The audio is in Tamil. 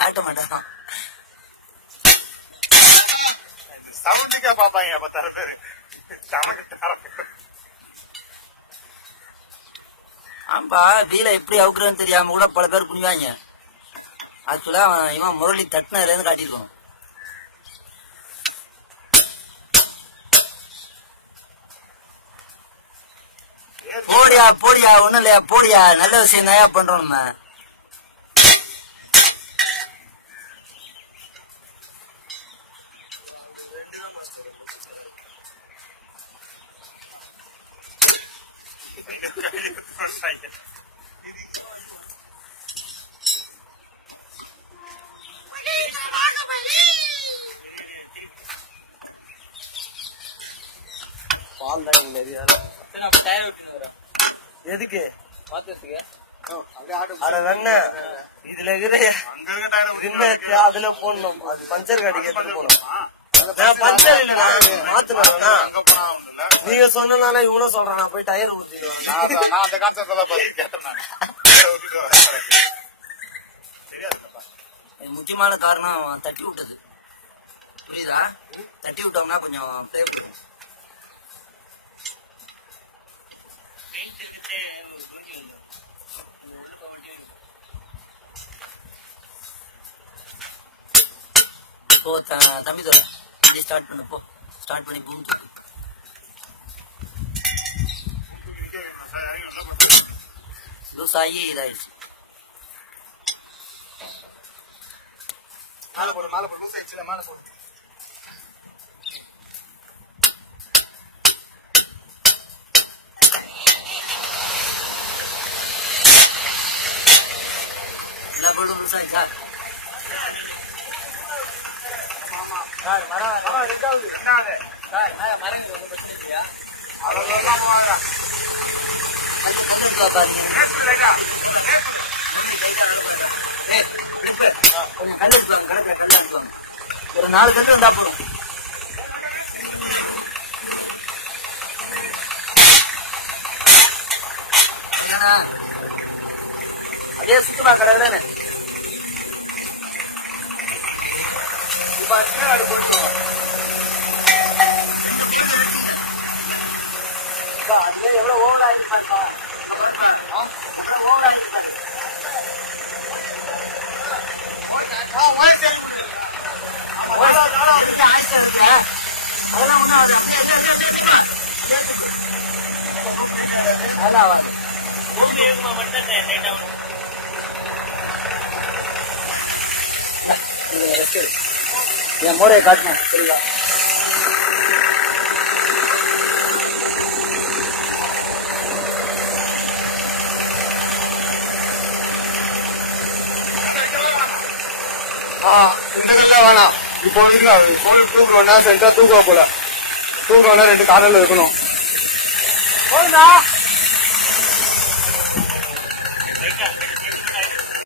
காட்ட மாட்டான். சவுண்டுக்கா பாப்பாங்க 10 பேரு. ஆம்பா வீல எப்படி அவுக்குறன்னு தெரியாம கூட பல பேர் குனிவாங்க. ஆக்சுவலா இவன் முரளி தட்டினதுல இருந்து காட்டியிருக்கணும். போடியா போடியா ஒண்ணும் இல்லையா போடியா, நல்ல விஷயம் தான் பண்றோம் நம்ம. எதுக்கு இதுல அதுல போடணும். அது பஞ்சர் கடைக்கு எடுத்து போகணும். பஞ்சர் இல்ல மாத்தினா நீங்க சொன்னனால இவனும் சொல்றேன். நான் போய் டயர் ஊத்திடுவேன். முக்கியமான காரணம் தட்டி விட்டது. புரியுதா? தட்டி விட்டோம்னா கொஞ்சம் தேவைப்படும். போ தம்பி தோற வண்டி ஸ்டார்ட் பண்ணு. போ ஸ்டார்ட் பண்ணி பூம் தூக்கு. லூஸ் ஆகி இதாயிடுச்சு. மாலை போடு மாலை போடு. லூஸ் ஆயிடுச்சு. மாலை போடு. எல்லா போல்டும் லூஸ் ஆயிடுச்சா? ஒரு 4 கல்லு வந்தா போதும். அதே சுத்தமா கடை அதுல எவ்வளவு ஓவர் ஆகிருப்பாங்க. அதெல்லாம் ஒண்ணும் ஆகாது. அதெல்லாம் ஆகாது. என் மூளையை காட்டணும். சரிங்களா? இந்த கல்ல வேணாம். இப்போ கோயில் தூக்குறோம்னா சென்டா தூக்குவா போல. தூக்குறோம்னா 2 காரில் இருக்கணும். போதுண்டா.